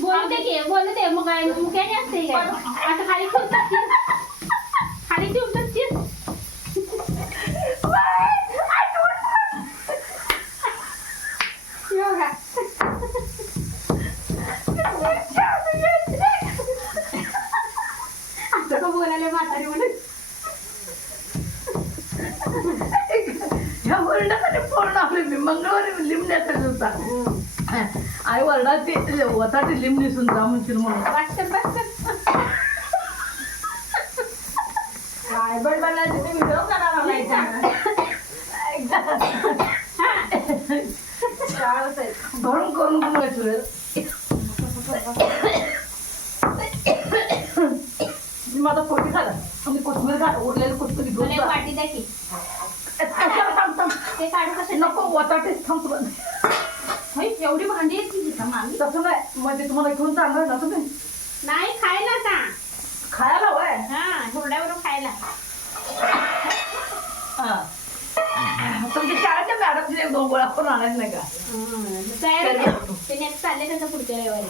बोलू दे मग काय मुक्याने असते काय आता खाली ठेवतात खाली ठेवतात असं का बोलायला म्हातारी म्हणून ह्या वर्णासाठी पूर्ण आपली मंगळवारी लिंबण्याचा होता आई वर्णा ते वताची लिंब निसून जा म्हणतील म्हणून रायबड बनायचं ते व्हिडिओ करायला भरून करून बघायचं माझा पोटी झाला तुम्ही कोथमीर घाला उरलेली कोथमीर घेऊन जा. वाटी द्या की ते काढू कसे नको वताटेच थांब तुला एवढी भांडी आहेत की तिथं मामी तसं नाही म्हणजे तुम्हाला घेऊन चालणार ना तुम्ही नाही खायला आता खायला वय हा हुरड्यावरून खायला तुमच्या शाळेच्या मॅडमचे 1-2 गोळा करून आणायच नाही का तयार ते नेक्स्ट चालले त्याच्या पुढच्या रविवारी